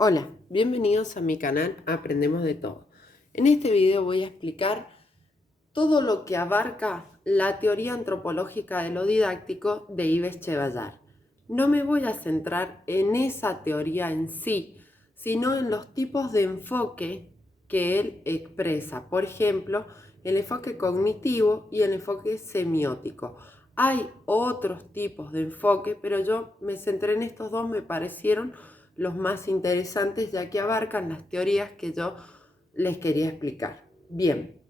Hola, bienvenidos a mi canal Aprendemos de Todo. En este video voy a explicar todo lo que abarca la teoría antropológica de lo didáctico de Yves Chevallar. No me voy a centrar en esa teoría en sí, sino en los tipos de enfoque que él expresa. Por ejemplo, el enfoque cognitivo y el enfoque semiótico. Hay otros tipos de enfoque, pero yo me centré en estos dos, me parecieron los más interesantes, ya que abarcan las teorías que yo les quería explicar. Bien,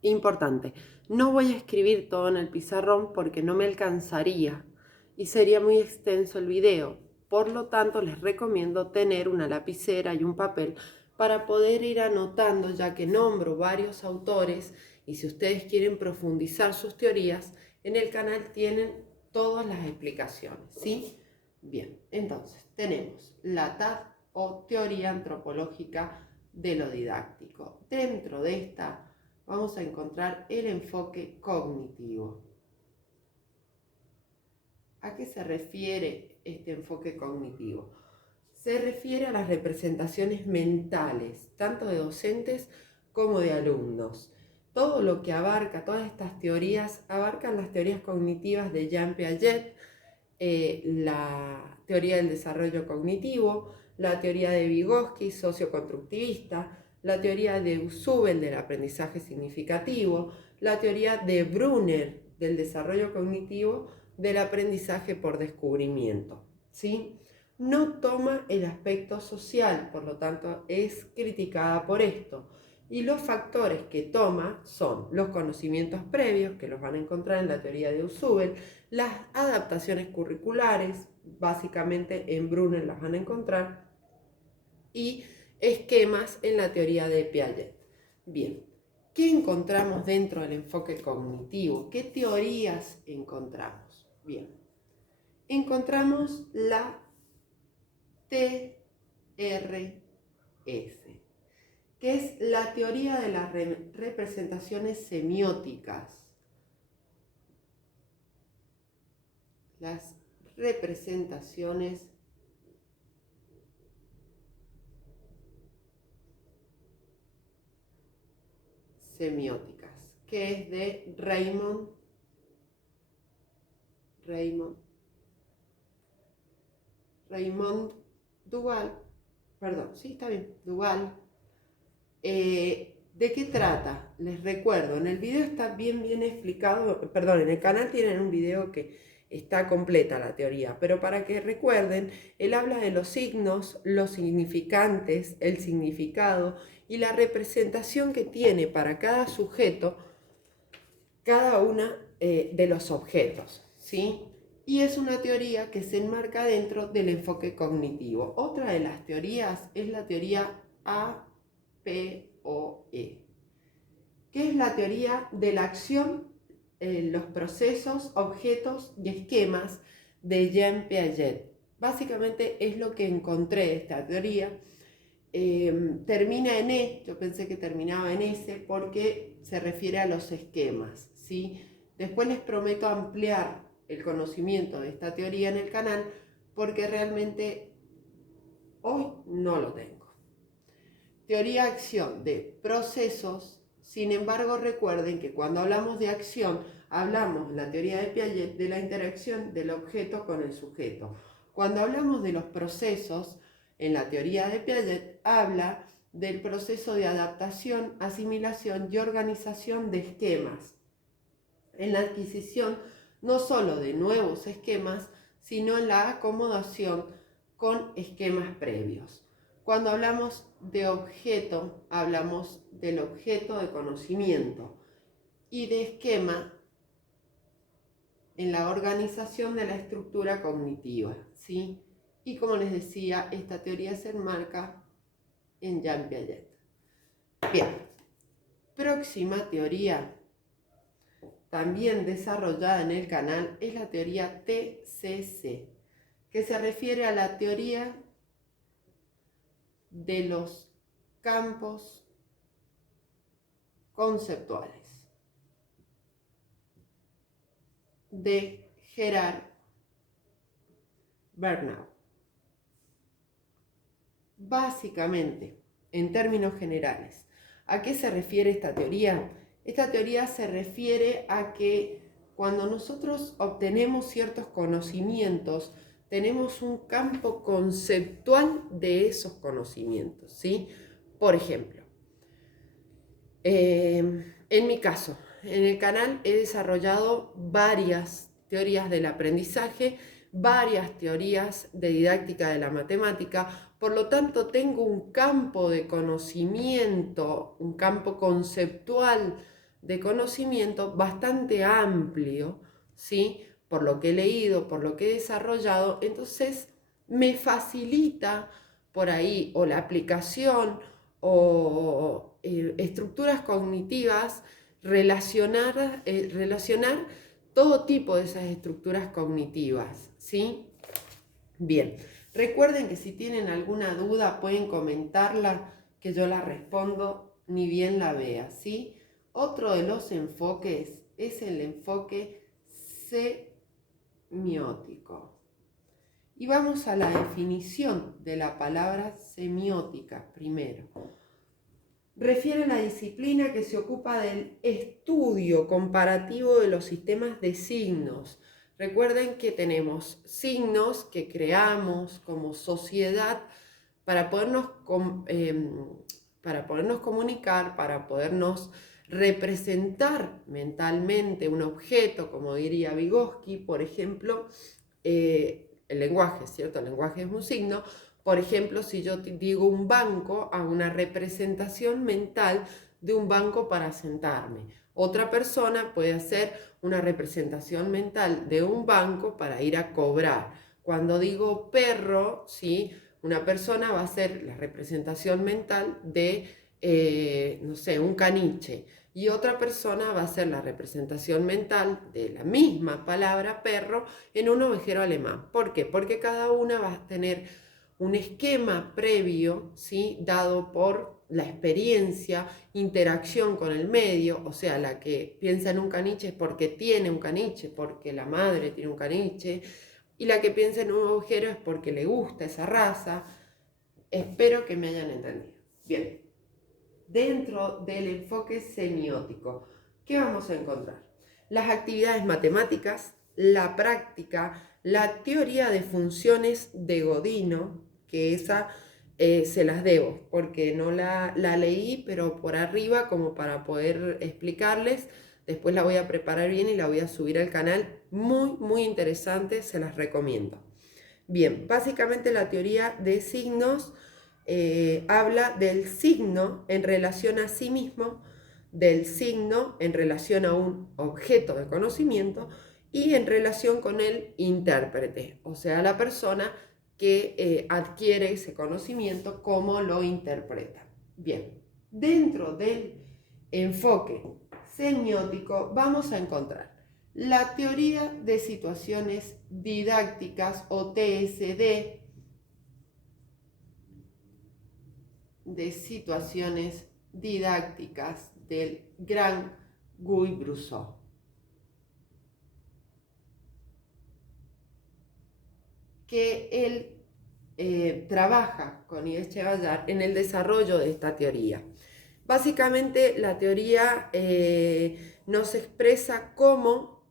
importante, no voy a escribir todo en el pizarrón porque no me alcanzaría y sería muy extenso el video. Por lo tanto, les recomiendo tener una lapicera y un papel para poder ir anotando, ya que nombro varios autores y si ustedes quieren profundizar sus teorías, en el canal tienen todas las explicaciones, ¿sí? Bien, entonces tenemos la TAD o teoría antropológica de lo didáctico. Dentro de esta vamos a encontrar el enfoque cognitivo. ¿A qué se refiere este enfoque cognitivo? Se refiere a las representaciones mentales, tanto de docentes como de alumnos. Todo lo que abarca, todas estas teorías, abarcan las teorías cognitivas de Jean Piaget, la teoría del desarrollo cognitivo, la teoría de Vygotsky, socioconstructivista, la teoría de Usubel del aprendizaje significativo, la teoría de Brunner del desarrollo cognitivo del aprendizaje por descubrimiento, ¿sí? No toma el aspecto social, por lo tanto es criticada por esto. Y los factores que toma son los conocimientos previos, que los van a encontrar en la teoría de Usubel, las adaptaciones curriculares, básicamente en Brunner las van a encontrar, y esquemas en la teoría de Piaget. Bien, ¿qué encontramos dentro del enfoque cognitivo? ¿Qué teorías encontramos? Bien, encontramos la TRS, que es la teoría de las representaciones semióticas. Las representaciones semióticas, que es de Raymond Duval, perdón, sí, está bien, Duval. ¿De qué trata? Les recuerdo, en el video está bien explicado, perdón, en el canal tienen un video que está completa la teoría, pero para que recuerden, él habla de los signos, los significantes, el significado y la representación que tiene para cada sujeto cada una de los objetos, ¿sí? Y es una teoría que se enmarca dentro del enfoque cognitivo. Otra de las teorías es la teoría APOE, que es la teoría de la acción, los procesos, objetos y esquemas de Jean Piaget. Básicamente es lo que encontré de esta teoría. Termina en E, yo pensé que terminaba en S porque se refiere a los esquemas, ¿sí? Después les prometo ampliar el conocimiento de esta teoría en el canal porque realmente hoy no lo tengo. Teoría acción de procesos, sin embargo recuerden que cuando hablamos de acción hablamos en la teoría de Piaget de la interacción del objeto con el sujeto. Cuando hablamos de los procesos, en la teoría de Piaget habla del proceso de adaptación, asimilación y organización de esquemas, en la adquisición no solo de nuevos esquemas, sino en la acomodación con esquemas previos. Cuando hablamos de objeto, hablamos del objeto de conocimiento y de esquema en la organización de la estructura cognitiva, ¿sí? Y como les decía, esta teoría se enmarca en Jean Piaget. Bien, próxima teoría también desarrollada en el canal es la teoría TCC, que se refiere a la teoría de los campos conceptuales de Gerard Bernau. básicamente, en términos generales, ¿a qué se refiere esta teoría? Esta teoría se refiere a que cuando nosotros obtenemos ciertos conocimientos, tenemos un campo conceptual de esos conocimientos, ¿sí? Por ejemplo, en mi caso, en el canal he desarrollado varias teorías del aprendizaje, varias teorías de didáctica de la matemática, por lo tanto tengo un campo de conocimiento, un campo conceptual de conocimiento bastante amplio, ¿sí? Por lo que he leído, por lo que he desarrollado, entonces me facilita por ahí o la aplicación o estructuras cognitivas, relacionar todo tipo de esas estructuras cognitivas, ¿sí? Bien, recuerden que si tienen alguna duda pueden comentarla, que yo la respondo ni bien la vea, ¿sí? Otro de los enfoques es el enfoque semiótico. Y vamos a la definición de la palabra semiótica primero. Refiere a la disciplina que se ocupa del estudio comparativo de los sistemas de signos. Recuerden que tenemos signos que creamos como sociedad para podernos comunicar, para podernos representar mentalmente un objeto, como diría Vygotsky, por ejemplo, el lenguaje, ¿cierto? El lenguaje es un signo. Por ejemplo, si yo digo un banco, hago una representación mental de un banco para sentarme. Otra persona puede hacer una representación mental de un banco para ir a cobrar. Cuando digo perro, ¿sí? Una persona va a hacer la representación mental de, no sé, un caniche. Y otra persona va a hacer la representación mental de la misma palabra perro en un ovejero alemán. ¿Por qué? Porque cada una va a tener un esquema previo, ¿sí? Dado por la experiencia, interacción con el medio, o sea, la que piensa en un caniche es porque tiene un caniche, porque la madre tiene un caniche, y la que piensa en un ovejero es porque le gusta esa raza. Espero que me hayan entendido. Bien, dentro del enfoque semiótico, ¿qué vamos a encontrar? Las actividades matemáticas, la práctica, la teoría de funciones de Godino, que esa se las debo, porque no la leí, pero por arriba como para poder explicarles. Después la voy a preparar bien y la voy a subir al canal. Muy, muy interesante, se las recomiendo. Bien, básicamente la teoría de signos habla del signo en relación a sí mismo, del signo en relación a un objeto de conocimiento y en relación con el intérprete, o sea, la persona que adquiere ese conocimiento, cómo lo interpreta. Bien, dentro del enfoque semiótico vamos a encontrar la teoría de situaciones didácticas o TSD, de situaciones didácticas del gran Guy Brousseau, que él trabaja con Yves Chevallar en el desarrollo de esta teoría. Básicamente la teoría nos expresa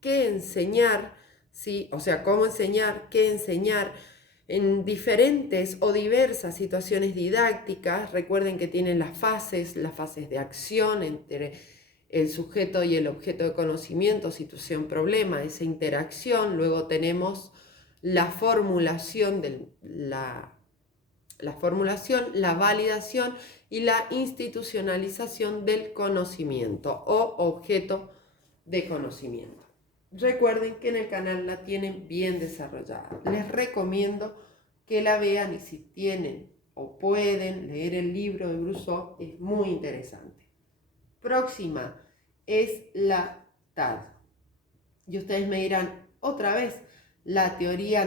qué enseñar, ¿sí? O sea, cómo enseñar, qué enseñar en diferentes o diversas situaciones didácticas. Recuerden que tienen las fases de acción entre el sujeto y el objeto de conocimiento, situación, problema, esa interacción. Luego tenemos la formulación, la validación y la institucionalización del conocimiento o objeto de conocimiento. Recuerden que en el canal la tienen bien desarrollada. Les recomiendo que la vean y si tienen o pueden leer el libro de Brousseau, es muy interesante. Próxima es la TAD. Y ustedes me dirán, otra vez, la teoría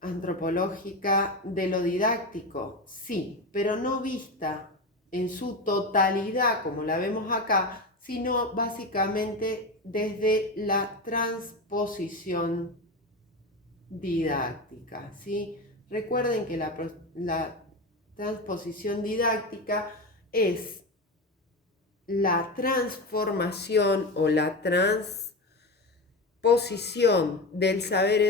antropológica de lo didáctico, sí, pero no vista en su totalidad como la vemos acá, sino básicamente desde la transposición didáctica, ¿sí? Recuerden que la transposición didáctica es la transformación o la transposición del saber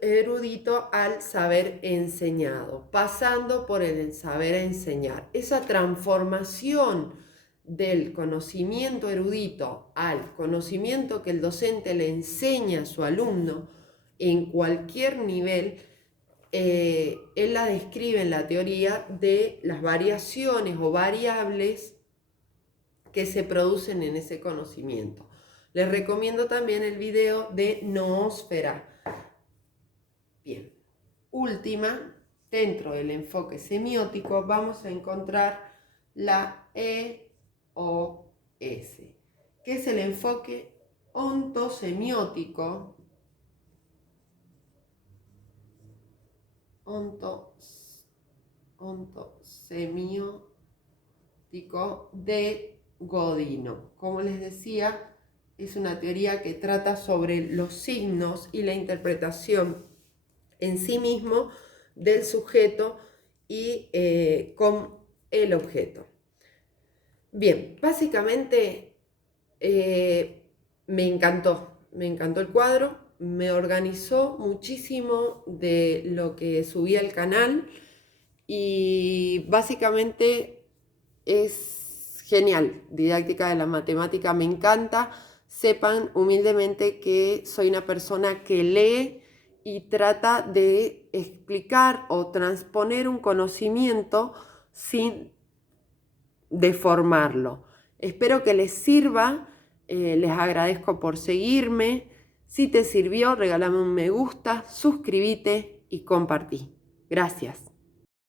erudito al saber enseñado, pasando por el saber enseñar. Esa transformación del conocimiento erudito al conocimiento que el docente le enseña a su alumno en cualquier nivel, él la describe en la teoría de las variaciones o variables que se producen en ese conocimiento. Les recomiendo también el video de noósfera. Bien, última, dentro del enfoque semiótico vamos a encontrar la EOS, que es el enfoque ontosemiótico. Ontosemiótico de Godino. Como les decía, es una teoría que trata sobre los signos y la interpretación en sí mismo del sujeto y con el objeto. Bien, básicamente me encantó el cuadro, me organizó muchísimo de lo que subí al canal y básicamente es genial. Didáctica de la matemática me encanta. Sepan humildemente que soy una persona que lee y trata de explicar o transponer un conocimiento sin deformarlo. Espero que les sirva. Les agradezco por seguirme. Si te sirvió, regálame un me gusta, suscríbete y compartí. Gracias.